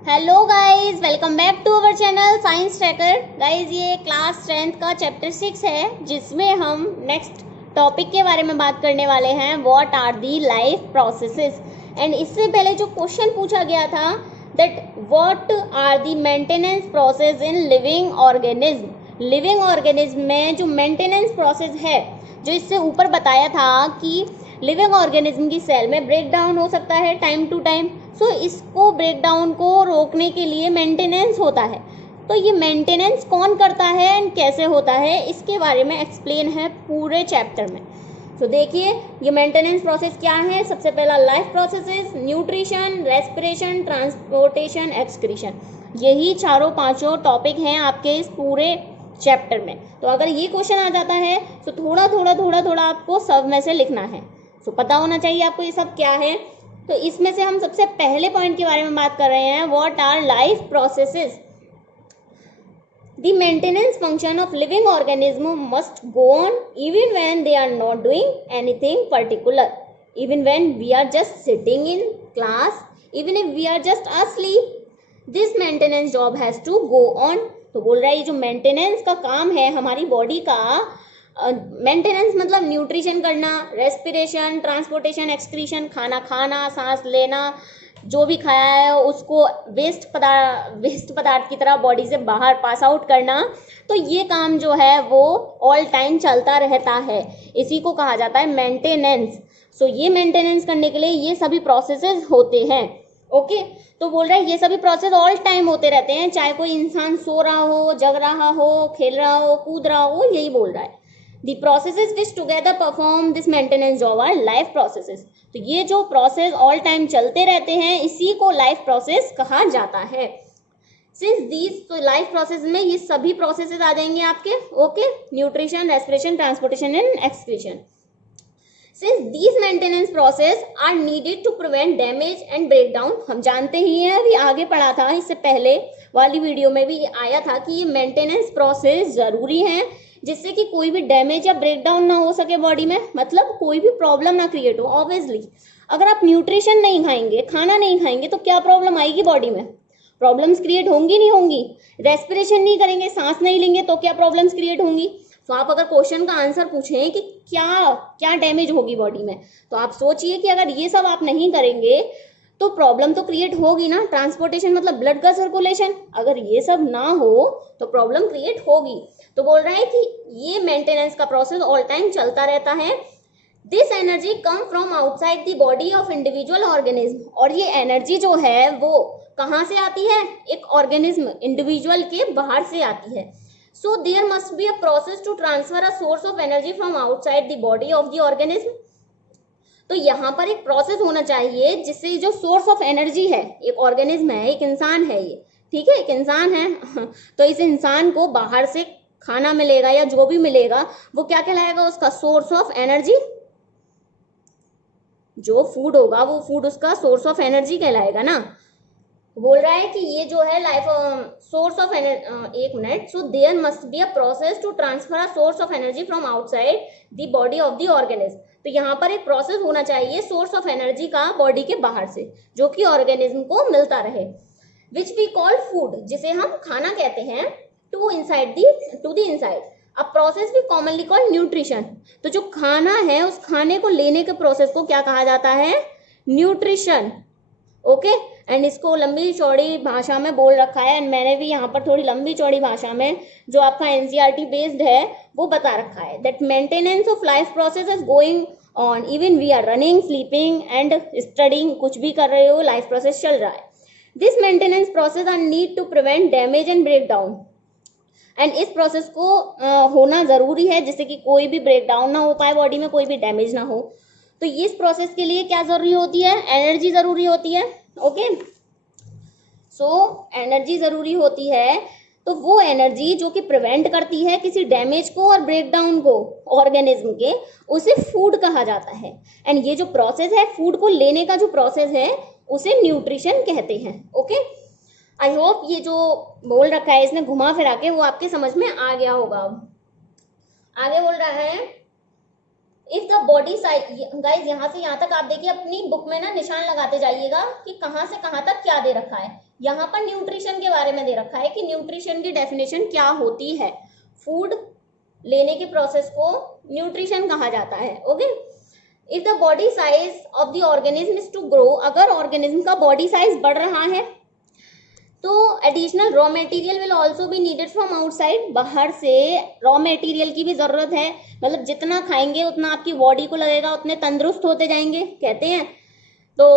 Hello guys, welcome back to our channel science tracker. Guys, ये class 10th का chapter 6 है जिसमें हम नेक्स्ट टॉपिक के बारे में बात करने वाले हैं, what are the life processes. And इससे पहले जो क्वेश्चन पूछा गया था that what are the maintenance process in living organism. Living organism में जो मेंटेनेंस प्रोसेस है, जो इससे ऊपर बताया था कि लिविंग ऑर्गेनिज्म की सेल में ब्रेक डाउन हो सकता है टाइम टू टाइम। सो इसको ब्रेक डाउन को रोकने के लिए मेंटेनेंस होता है। तो ये मेंटेनेंस कौन करता है एंड कैसे होता है, इसके बारे में एक्सप्लेन है पूरे चैप्टर में। तो देखिए, ये मेंटेनेंस प्रोसेस क्या है। सबसे पहला life processes, nutrition, respiration, transportation, excretion. यही चारों पांचों टॉपिक हैं आपके इस पूरे चैप्टर में। तो अगर ये क्वेश्चन आ जाता है तो थोड़ा थोड़ा आपको सब में से लिखना है। तो पता होना चाहिए आपको ये सब क्या है। तो इसमें से हम सबसे पहले पॉइंट के बारे में बात कर रहे हैं, what our life processes. The maintenance function of living organism must go on even when they are not doing anything particular, even when we are just sitting in class, even if we are just asleep, this maintenance job has to go on। तो बोल रहा है ये जो maintenance का काम है हमारी बॉडी का, मेंटेनेंस मतलब न्यूट्रिशन करना, रेस्पिरेशन, ट्रांसपोर्टेशन, एक्सक्रीशन, खाना खाना, सांस लेना, जो भी खाया है उसको वेस्ट पदार्थ की तरह बॉडी से बाहर पास आउट करना। तो ये काम जो है वो ऑल टाइम चलता रहता है, इसी को कहा जाता है मेंटेनेंस। सो ये मेंटेनेंस करने के लिए ये सभी प्रोसेसेस होते हैं। ओके, तो बोल रहा है ये सभी प्रोसेस ऑल टाइम होते रहते हैं, चाहे कोई इंसान सो रहा हो, जग रहा हो, खेल रहा हो, कूद रहा हो, यही बोल रहा है। The processes which together perform this maintenance job are life processes। तो ये जो प्रोसेस ऑल टाइम चलते रहते हैं इसी को लाइफ प्रोसेस कहा जाता है। सिंस दीज, तो लाइफ प्रोसेस में ये सभी प्रोसेसेस आ जाएंगे आपके। Okay, nutrition, respiration, transportation and excretion. Since these maintenance process are needed to prevent damage and break down. हम जानते ही हैं, अभी आगे पढ़ा था, इससे पहले वाली वीडियो में भी आया था कि ये मेंटेनेंस प्रोसेस जरूरी है जिससे कि कोई भी डैमेज या ब्रेकडाउन ना हो सके बॉडी में, मतलब कोई भी प्रॉब्लम ना क्रिएट हो। ऑब्वियसली अगर आप न्यूट्रिशन नहीं खाएंगे, खाना नहीं खाएंगे, तो क्या प्रॉब्लम आएगी बॉडी में? प्रॉब्लम्स क्रिएट होंगी नहीं होंगी? रेस्पिरेशन नहीं करेंगे, सांस नहीं लेंगे, तो क्या प्रॉब्लम्स क्रिएट होंगी? तो आप अगर क्वेश्चन का आंसर पूछें कि क्या क्या डैमेज होगी बॉडी में, तो आप सोचिए कि अगर ये सब आप नहीं करेंगे तो प्रॉब्लम तो क्रिएट होगी ना। ट्रांसपोर्टेशन मतलब ब्लड का सर्कुलेशन, अगर ये सब ना हो तो प्रॉब्लम क्रिएट होगी। तो बोल रहा है कि ये मेंटेनेंस का प्रोसेस ऑल टाइम चलता रहता है। This energy come from outside the body of individual organism. और ये एनर्जी जो है वो कहाँ से आती है? एक ऑर्गेनिज्म, इंडिविजुअल के बाहर से आती है। So there must be a process to transfer a source of energy from outside the body of the organism. तो यहाँ पर एक प्रोसेस होना चाहिए जिससे जो सोर्स ऑफ एनर्जी है, एक ऑर्गेनिज्म है, एक इंसान है ये, ठीक है, एक इंसान है तो इस इंसान को बाहर से खाना मिलेगा या जो भी मिलेगा वो क्या कहलाएगा? उसका सोर्स ऑफ एनर्जी। जो फूड होगा वो फूड उसका सोर्स ऑफ एनर्जी कहलाएगा ना। बोल रहा है कि ये जो है लाइफ सोर्स ऑफ एनर्जी, एक मिनट। So there must be a process to transfer a source of energy from outside the body of the organism. तो यहाँ पर एक प्रोसेस होना चाहिए सोर्स ऑफ एनर्जी का बॉडी के बाहर से, जो कि ऑर्गेनिज्म को मिलता रहे, विच वी कॉल फूड, जिसे हम खाना कहते हैं, to the inside. A process भी कॉमनली कॉल्ड न्यूट्रिशन। तो जो खाना है उस खाने को लेने के प्रोसेस को क्या कहा जाता है? न्यूट्रिशन। ओके, एंड इसको लंबी चौड़ी भाषा में बोल रखा है, एंड मैंने भी यहाँ पर थोड़ी लंबी चौड़ी भाषा में जो आपका एनसीईआरटी बेस्ड है वो बता रखा है that maintenance of life process is going on even we are running, sleeping and studying. कुछ भी कर रहे हो, लाइफ प्रोसेस चल रहा है। This maintenance process are need to prevent damage and break down. And इस प्रोसेस को होना जरूरी है जिससे कि कोई भी ब्रेक डाउन ना हो पाए, बॉडी में कोई भी डैमेज ना हो। तो इस प्रोसेस के लिए क्या जरूरी होती है? एनर्जी जरूरी होती है। ओके, सो एनर्जी जरूरी होती है। तो वो एनर्जी जो कि प्रिवेंट करती है किसी डैमेज को और ब्रेकडाउन को ऑर्गेनिज्म के, उसे फूड कहा जाता है। एंड ये जो प्रोसेस है, फूड को लेने का जो प्रोसेस है, उसे न्यूट्रिशन कहते हैं। ओके, आई होप ये जो बोल रखा है इसने घुमा फिरा के वो आपके समझ में आ गया होगा। आगे बोल रहा है if the body size, guys यहाँ से यहाँ तक आप देखिए अपनी बुक में ना निशान लगाते जाइएगा कि कहाँ से कहाँ तक क्या दे रखा है। यहाँ पर न्यूट्रिशन के बारे में दे रखा है कि न्यूट्रिशन की डेफिनेशन क्या होती है। फूड लेने के प्रोसेस को न्यूट्रिशन कहा जाता है। Okay, if the body size of the organism is to grow, अगर ऑर्गेनिज्म का बॉडी साइज बढ़ रहा है तो additional raw material will also be needed from outside, बाहर से रॉ मटेरियल की भी जरूरत है। मतलब जितना खाएंगे उतना आपकी बॉडी को लगेगा, उतने तंदुरुस्त होते जाएंगे कहते हैं। तो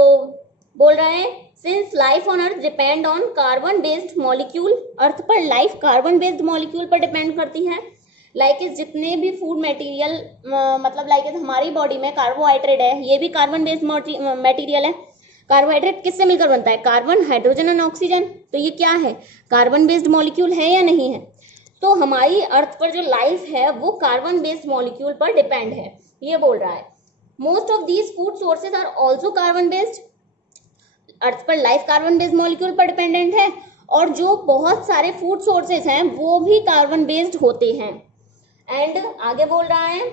बोल रहा है since life on earth depend on carbon based molecule, earth पर लाइफ कार्बन बेस्ड मॉलिक्यूल पर डिपेंड करती है। लाइक जितने भी फूड मटेरियल मतलब लाइक हमारी बॉडी में कार्बोहाइड्रेट है, ये भी कार्बन बेस्ड मटेरियल है। कार्बोहाइड्रेट किससे मिलकर बनता है? Carbon, hydrogen and oxygen. तो ये क्या है? कार्बन बेस्ड मॉलिक्यूल है या नहीं है? तो हमारी अर्थ पर जो लाइफ है वो कार्बन बेस्ड मॉलिक्यूल पर डिपेंड है, ये बोल रहा है। Most of these food sources are also carbon based, earth पर लाइफ कार्बन बेस्ड मॉलिक्यूल पर डिपेंडेंट है, और जो बहुत सारे फूड सोर्सेज हैं वो भी कार्बन बेस्ड होते हैं। एंड आगे बोल रहा है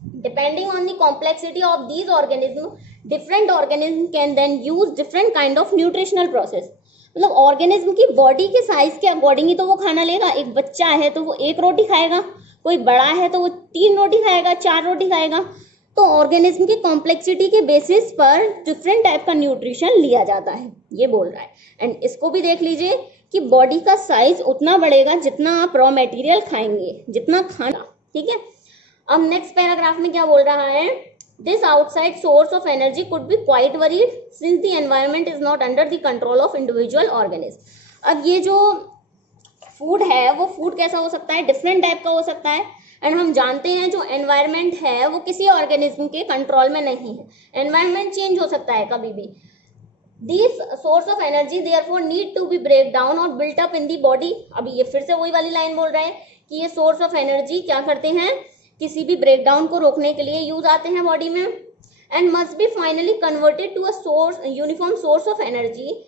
depending on the complexity of these organism, different organism can then use different kind of nutritional process. मतलब ऑर्गेनिज्म की बॉडी के साइज के अकॉर्डिंग ही तो वो खाना लेगा। एक बच्चा है तो वो 1 रोटी खाएगा, कोई बड़ा है तो वो 3 रोटी खाएगा, 4 रोटी खाएगा। तो ऑर्गेनिज्म की कॉम्प्लेक्सिटी के बेसिस पर डिफरेंट टाइप का न्यूट्रिशन लिया जाता है, ये बोल रहा है। एंड इसको भी देख लीजिए कि बॉडी का साइज उतना बढ़ेगा जितना आप रॉ मटेरियल खाएंगे, जितना खाना, ठीक है। अब नेक्स्ट पैराग्राफ में क्या बोल रहा है, this outside source of energy could be quite worried since the environment is not under the control of individual organism. अब ये जो फूड है वो फूड कैसा हो सकता है? डिफरेंट टाइप का हो सकता है। एंड हम जानते हैं जो एनवायरनमेंट है वो किसी ऑर्गेनिज्म के कंट्रोल में नहीं है, एनवायरनमेंट चेंज हो सकता है कभी भी। This source of energy therefore need to be break down और built up in the body. अभी ये फिर से वही वाली लाइन बोल रहा है कि ये सोर्स ऑफ एनर्जी क्या करते हैं, किसी भी ब्रेक डाउन को रोकने के लिए यूज आते हैं बॉडी में। And must be finally converted to a source, uniform source of energy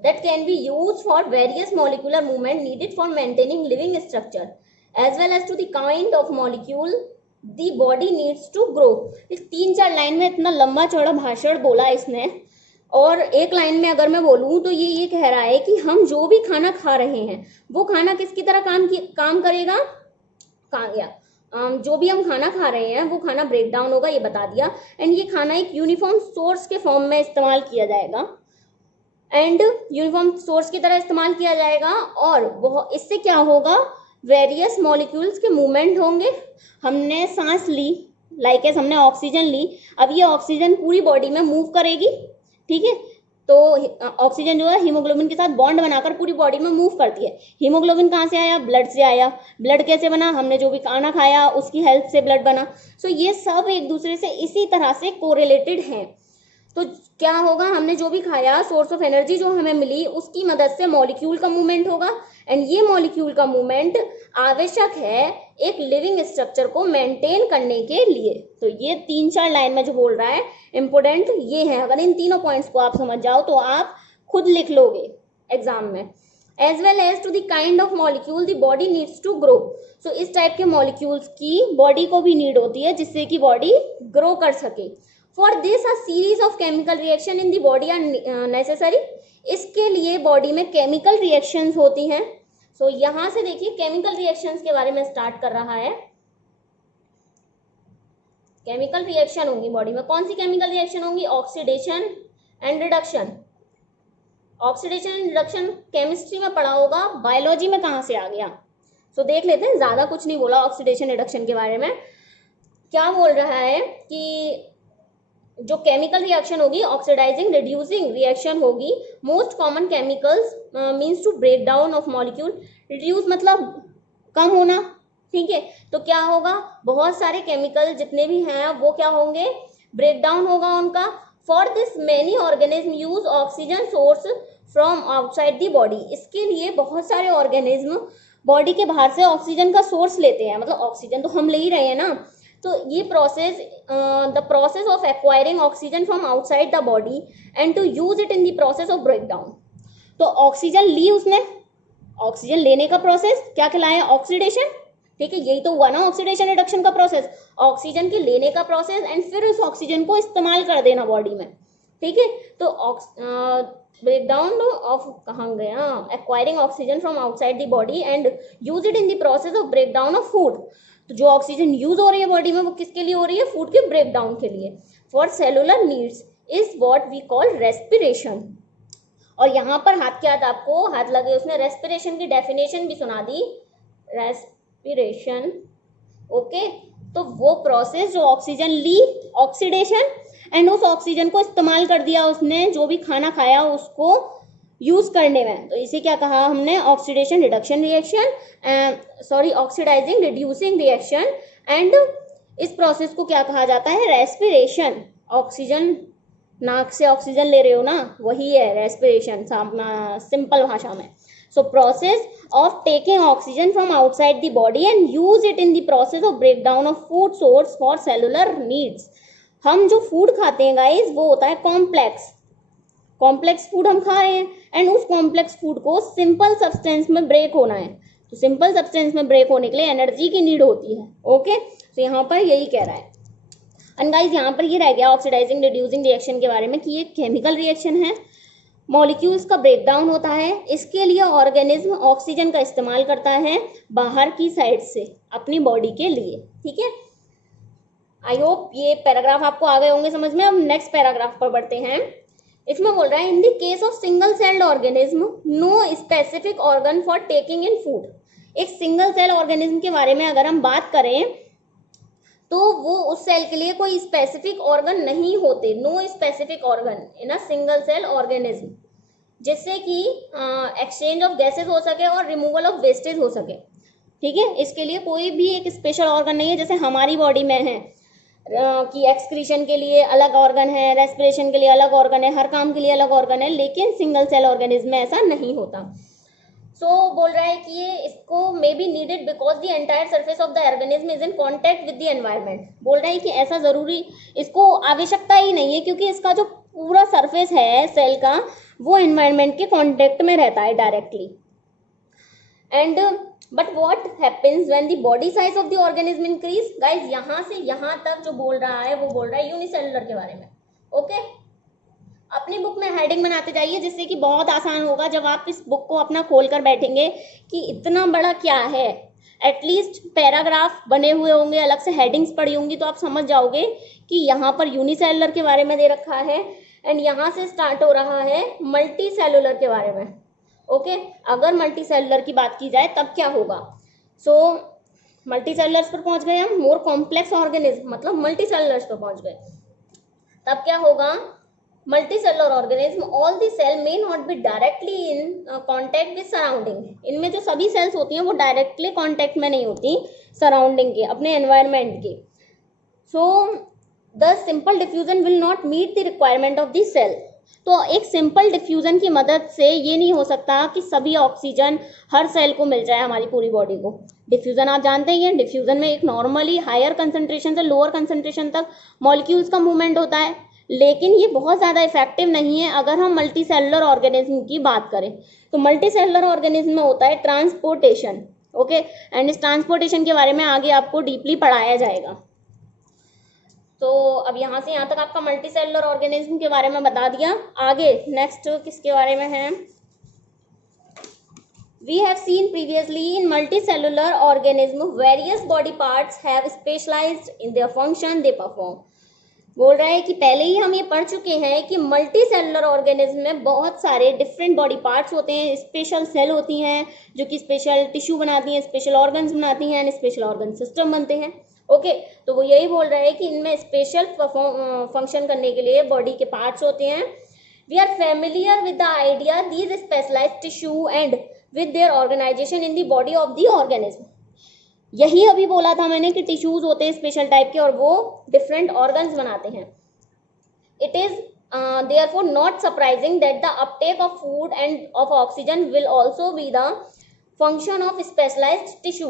that can be used for various molecular movement needed for maintaining living structure as well as to the kind of molecule the body needs to grow। इस 3-4 line में इतना लंबा चौड़ा भाषण बोला इसने, और एक लाइन में अगर मैं बोलूँ तो ये कह रहा है कि हम जो भी खाना खा रहे हैं वो खाना किसकी तरह काम करेगा, जो भी हम खाना खा रहे हैं वो खाना ब्रेक डाउन होगा, ये बता दिया। एंड ये खाना एक यूनिफॉर्म सोर्स के फॉर्म में इस्तेमाल किया जाएगा, एंड यूनिफॉर्म सोर्स की तरह इस्तेमाल किया जाएगा। और इससे क्या होगा, वेरियस मॉलिक्यूल्स के मूवमेंट होंगे। हमने सांस ली, लाइक हमने ऑक्सीजन ली, अब ये ऑक्सीजन पूरी बॉडी में मूव करेगी, ठीक है। तो ऑक्सीजन जो है हीमोग्लोबिन के साथ बॉन्ड बनाकर पूरी बॉडी में मूव करती है। हीमोग्लोबिन कहाँ से आया? ब्लड से आया। ब्लड कैसे बना? हमने जो भी खाना खाया उसकी हेल्प से ब्लड बना। सो ये सब एक दूसरे से इसी तरह से कोरिलेटेड हैं। तो क्या होगा, हमने जो भी खाया, सोर्स ऑफ एनर्जी जो हमें मिली, उसकी मदद से मॉलिक्यूल का मूवमेंट होगा। एंड ये मॉलिक्यूल का मूवमेंट आवश्यक है एक लिविंग स्ट्रक्चर को मेंटेन करने के लिए। तो ये 3-4 लाइन में जो बोल रहा है इंपोर्टेंट ये है। अगर इन तीनों पॉइंट्स को आप समझ जाओ तो आप खुद लिख लोगे एग्जाम में। As well as to the kind of molecule the body needs to grow. So इस टाइप के मॉलिक्यूल्स की बॉडी को भी नीड होती है जिससे कि बॉडी ग्रो कर सके। For this a series of chemical reaction in the body are necessary। इसके लिए बॉडी में केमिकल रिएक्शंस होती हैं। सो यहां से देखिए केमिकल रिएक्शंस के बारे में स्टार्ट कर रहा है। केमिकल रिएक्शन होंगी बॉडी में, कौन सी केमिकल रिएक्शन होंगी? Oxidation and reduction. Oxidation and reduction chemistry में पढ़ा होगा, बायोलॉजी में कहाँ से आ गया? सो देख लेते हैं, ज्यादा कुछ नहीं बोला ऑक्सीडेशन रिडक्शन के बारे में। क्या बोल रहा है कि जो केमिकल रिएक्शन होगी ऑक्सीडाइजिंग रिड्यूसिंग रिएक्शन होगी। Most common chemicals means to break down of molecule. Reduce मतलब कम होना, ठीक है। तो क्या होगा, बहुत सारे केमिकल जितने भी हैं वो क्या होंगे, ब्रेक डाउन होगा उनका। For this many organism use oxygen source from outside the body. इसके लिए बहुत सारे ऑर्गेनिज्म बॉडी के बाहर से ऑक्सीजन का सोर्स लेते हैं, मतलब ऑक्सीजन तो हम ले ही रहे हैं ना। तो ये process, the process of acquiring oxygen from outside the body and to use it in the process of break down. तो ऑक्सीजन ली उसने, ऑक्सीजन लेने का प्रोसेस क्या कहलाया? ऑक्सीडेशन, ठीक है। यही तो हुआ ना ऑक्सीडेशन रिडक्शन का प्रोसेस, ऑक्सीजन के लेने का प्रोसेस एंड फिर उस ऑक्सीजन को इस्तेमाल कर देना बॉडी में, ठीक है। तो ब्रेकडाउन ऑफ कहाँ गया, acquiring oxygen from outside the body and use it in the process of breakdown of food. तो जो ऑक्सीजन यूज हो रही है बॉडी में वो किसके लिए हो रही है, फूड के ब्रेकडाउन के लिए। For cellular needs is what we call respiration. और यहाँ पर हाथ के हाथ आपको हाथ लगे उसने रेस्पिरेशन की डेफिनेशन भी सुना दी, रेस्पिरेशन। ओके, तो वो प्रोसेस जो ऑक्सीजन ली, ऑक्सीडेशन, एंड उस ऑक्सीजन को इस्तेमाल कर दिया उसने जो भी खाना खाया उसको यूज करने में, तो इसे क्या कहा हमने, oxidation reduction reaction, sorry oxidising reducing reaction. And इस प्रोसेस को क्या कहा जाता है, रेस्पिरेशन। ऑक्सीजन, नाक से ऑक्सीजन ले रहे हो ना, वही है रेस्पिरेशन सिंपल भाषा में। So process of taking oxygen from outside the body and use it in the process of breakdown of food source for cellular needs. हम जो फूड खाते हैं गाइस वो होता है कॉम्प्लेक्स फूड हम खा रहे हैं, एंड उस कॉम्प्लेक्स फूड को सिंपल सब्सटेंस में ब्रेक होना है। तो सिंपल सब्सटेंस में ब्रेक होने के लिए एनर्जी की नीड होती है। ओके, तो यहाँ पर यही कह रहा है। एंड गाइस यहाँ पर ये रह गया ऑक्सीडाइजिंग रिड्यूसिंग रिएक्शन के बारे में कि ये केमिकल रिएक्शन है, मॉलिक्यूल्स का ब्रेकडाउन होता है। इसके लिए ऑर्गेनिज्म ऑक्सीजन का इस्तेमाल करता है बाहर की साइड से अपनी बॉडी के लिए। ठीक है, आई होप ये पैराग्राफ आपको आ गए होंगे समझ में। अब नेक्स्ट पैराग्राफ पर बढ़ते हैं। इसमें बोल रहा है in the case of single celled organism no specific organ for taking in food. एक सिंगल सेल ऑर्गेनिज्म के बारे में अगर हम बात करें तो वो उस सेल के लिए कोई स्पेसिफिक ऑर्गन नहीं होते, no specific organ in a single cell organism, जिससे कि एक्सचेंज ऑफ गैसेज हो सके और रिमूवल ऑफ वेस्टेज हो सके। ठीक है, इसके लिए कोई भी एक स्पेशल ऑर्गन नहीं है, जैसे हमारी बॉडी में है कि एक्सक्रीशन के लिए अलग ऑर्गन है, रेस्पिरेशन के लिए अलग ऑर्गन है, हर काम के लिए अलग ऑर्गन है, लेकिन सिंगल सेल ऑर्गेनिज्म में ऐसा नहीं होता। बोल रहा है कि ये इसको may be needed because the entire surface of the organism is in contact with the environment. बोल रहा है कि ऐसा जरूरी, इसको आवश्यकता ही नहीं है क्योंकि इसका जो पूरा सरफेस है सेल का वो एनवायरनमेंट के कॉन्टैक्ट में रहता है directly. And but what happens when the body size of the organism increase. Guys यहाँ से यहाँ तक जो बोल रहा है वो बोल रहा है यूनिसेलुलर के बारे में। ओके, अपनी बुक में हेडिंग बनाते जाइए जिससे कि बहुत आसान होगा जब आप इस बुक को अपना खोल कर बैठेंगे कि इतना बड़ा क्या है। एटलीस्ट पैराग्राफ बने हुए होंगे, अलग से हेडिंग्स पड़ी होंगी तो आप समझ जाओगे कि यहाँ पर यूनिसेलुलर के बारे में दे रखा है एंड यहाँ से स्टार्ट हो रहा है मल्टी सेलुलर के बारे में। ओके, अगर मल्टी सेलुलर की बात की जाए तब क्या होगा। मल्टी सेलुलर्स पर पहुंच गए हम, मोर कॉम्प्लेक्स ऑर्गेनिज्म मतलब मल्टी सेलुलर्स पर पहुंच गए। तब क्या होगा, multicellular organism all the cell may not be directly in contact with surrounding. इनमें जो सभी सेल्स होती हैं वो डायरेक्टली कॉन्टैक्ट में नहीं होती सराउंडिंग के, अपने एनवायरनमेंट के। The simple diffusion will not meet the requirement of the cell. तो एक सिंपल डिफ्यूजन की मदद से ये नहीं हो सकता कि सभी ऑक्सीजन हर सेल को मिल जाए हमारी पूरी बॉडी को। डिफ्यूजन आप जानते ही हैं, डिफ्यूजन में एक नॉर्मली हायर कंसंट्रेशन से लोअर कंसंट्रेशन तक मॉलिक्यूल्स का मूवमेंट होता है, लेकिन ये बहुत ज़्यादा इफेक्टिव नहीं है अगर हम मल्टी सेलुलर ऑर्गेनिज्म की बात करें। तो मल्टी सेलुलर ऑर्गेनिज्म में होता है ट्रांसपोर्टेशन। ओके, एंड इस ट्रांसपोर्टेशन के बारे में आगे आपको डीपली पढ़ाया जाएगा। तो अब यहाँ से यहाँ तक आपका मल्टी सेलुलर ऑर्गेनिज्म के बारे में बता दिया। आगे नेक्स्ट किसके बारे में है, We have seen previously in multicellular organism various body parts have specialized in their function they perform। बोल रहा है कि पहले ही हम ये पढ़ चुके हैं कि मल्टी सेलुलर ऑर्गेनिज्म में बहुत सारे डिफरेंट बॉडी पार्ट्स होते हैं, स्पेशल सेल होती हैं जो कि स्पेशल टिश्यू बनाती हैं, स्पेशल ऑर्गन्स बनाती हैं एंड स्पेशल ऑर्गन सिस्टम बनते हैं। ओके, तो वो यही बोल रहा है कि इनमें स्पेशल फंक्शन करने के लिए बॉडी के पार्ट्स होते हैं। We are familiar with the idea these specialised tissue and with their organisation in the body of the organism. यही अभी बोला था मैंने कि टिश्यूज होते हैं स्पेशल टाइप के और वो डिफरेंट ऑर्गन्स बनाते हैं। It is therefore not surprising that the uptake of food and of oxygen will also be the function of specialised tissue.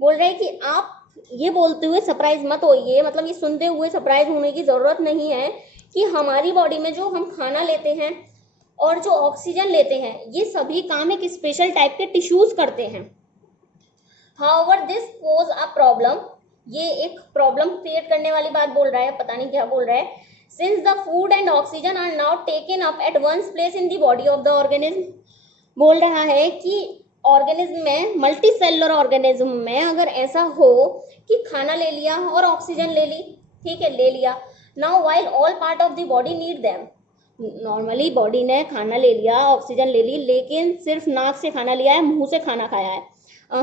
बोल रहे हैं कि आप ये बोलते हुए सरप्राइज मत होइए, मतलब ये सुनते हुए सरप्राइज होने की जरूरत नहीं है कि हमारी बॉडी में जो हम खाना लेते हैं और जो ऑक्सीजन लेते हैं ये सभी काम एक स्पेशल टाइप के टिश्यूज करते हैं। However, this pose a problem, ये एक प्रॉब्लम क्रिएट करने वाली बात बोल रहा है, पता नहीं क्या बोल रहा है, since the food and oxygen are now taken up at one's place in the body of the organism। बोल रहा है कि ऑर्गेनिज्म में, मल्टी सेलुलर ऑर्गेनिज्म में अगर ऐसा हो कि खाना ले लिया और ऑक्सीजन ले ली, ठीक है, ले लिया, now while all part of the body need them, normally body ने खाना ले लिया, ऑक्सीजन ले ली, लेकिन सिर्फ नाक से खाना लिया है, मुंह से खाना खाया है,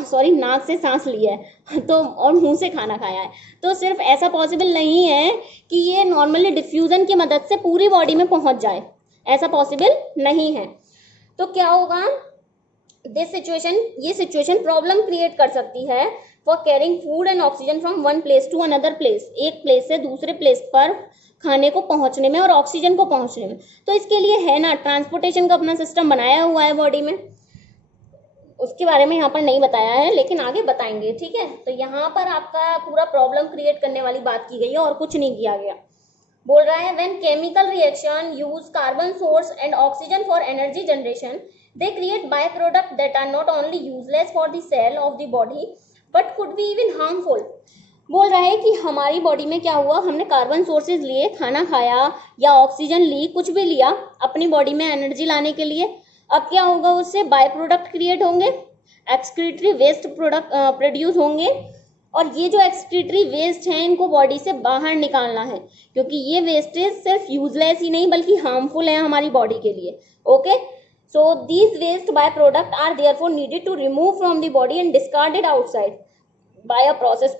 सॉरी नाक से सांस लिया है तो और मुंह से खाना खाया है, तो सिर्फ ऐसा पॉसिबल नहीं है कि ये नॉर्मली डिफ्यूजन की मदद से पूरी बॉडी में पहुंच जाए, ऐसा पॉसिबल नहीं है। तो क्या होगा, दिस सिचुएशन, ये सिचुएशन प्रॉब्लम क्रिएट कर सकती है for carrying food and oxygen from one place to another place, एक प्लेस से दूसरे प्लेस पर खाने को पहुंचने में और ऑक्सीजन को पहुंचने में। तो इसके लिए है ना, ट्रांसपोर्टेशन का अपना सिस्टम बनाया हुआ है बॉडी में, उसके बारे में यहाँ पर नहीं बताया है, लेकिन आगे बताएंगे, ठीक है। तो यहाँ पर आपका पूरा प्रॉब्लम क्रिएट करने वाली बात की गई है और कुछ नहीं किया गया। बोल रहा है when chemical reaction use carbon source and oxygen for energy generation, they create by product that are not only useless for the cell of the body but could be even harmful. बोल रहा है कि हमारी body में क्या हुआ, हमने carbon sources लिए, खाना खाया या ऑक्सीजन ली, कुछ भी लिया अपनी बॉडी में एनर्जी लाने के लिए, अब क्या होगा, उससे बाय प्रोडक्ट क्रिएट होंगे, एक्सक्रीटरी वेस्ट प्रोडक्ट प्रोड्यूस होंगे, और ये जो एक्सक्रीटरी वेस्ट हैं इनको बॉडी से बाहर निकालना है, क्योंकि ये वेस्टेज सिर्फ यूजलेस ही नहीं बल्कि हार्मफुल है हमारी बॉडी के लिए। Okay, so these waste by product are therefore needed to remove from the body and discarded outside by a process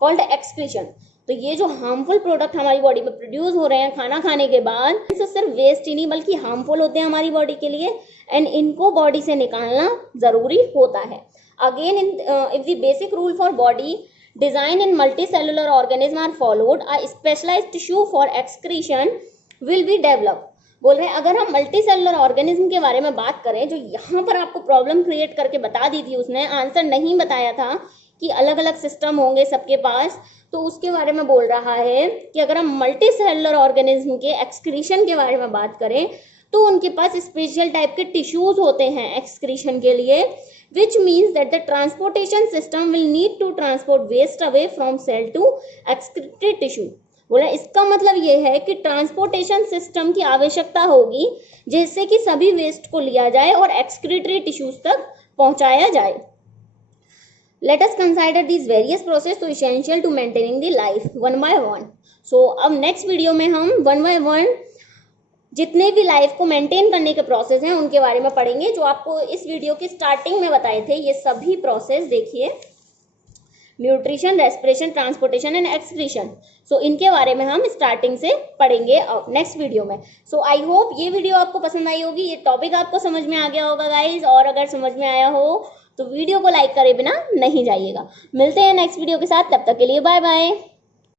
called excretion. तो ये जो हार्मफुल प्रोडक्ट हमारी बॉडी में प्रोड्यूस हो रहे हैं खाना खाने के बाद, तो सिर्फ वेस्ट ही नहीं बल्कि हार्मफुल होते हैं हमारी बॉडी के लिए, एंड इनको बॉडी से निकालना जरूरी होता है। Again if the basic rule for body design in multi cellular organism are followed, a specialised tissue for excretion will be develop. बोल रहे हैं अगर हम मल्टी सेलुलर ऑर्गेनिज्म के बारे में बात करें, जो यहाँ पर आपको प्रॉब्लम क्रिएट करके बता दी थी, उसने आंसर नहीं बताया था कि अलग अलग सिस्टम होंगे सबके पास, तो उसके बारे में बोल रहा है कि अगर हम मल्टी सेलुलर ऑर्गेनिज्म के एक्सक्रीशन के बारे में बात करें तो उनके पास स्पेशल टाइप के टिश्यूज होते हैं एक्सक्रीशन के लिए, which means that the transportation system will need to transport waste away from cell to excretory tissue। बोला इसका मतलब ये है कि ट्रांसपोर्टेशन सिस्टम की आवश्यकता होगी जिससे कि सभी वेस्ट को लिया जाए और एक्सक्रीटरी टिश्यूज तक पहुंचाया जाए। Let us consider these various process so essential to maintaining the life one by one। So अब नेक्स्ट वीडियो में हम वन बाय वन जितने भी लाइफ को मेंटेन करने के प्रोसेस हैं उनके बारे में पढ़ेंगे, जो आपको इस वीडियो की स्टार्टिंग में बताए थे। ये सभी प्रोसेस देखिए, nutrition, respiration, transportation and excretion, so इनके बारे में हम स्टार्टिंग से पढ़ेंगे अब नेक्स्ट वीडियो में। सो आई होप ये वीडियो आपको पसंद आई होगी, ये टॉपिक आपको समझ में आ गया होगा गाइज, और अगर समझ में आया हो तो वीडियो को लाइक करे बिना नहीं जाइएगा। मिलते हैं नेक्स्ट वीडियो के साथ, तब तक के लिए बाय बाय।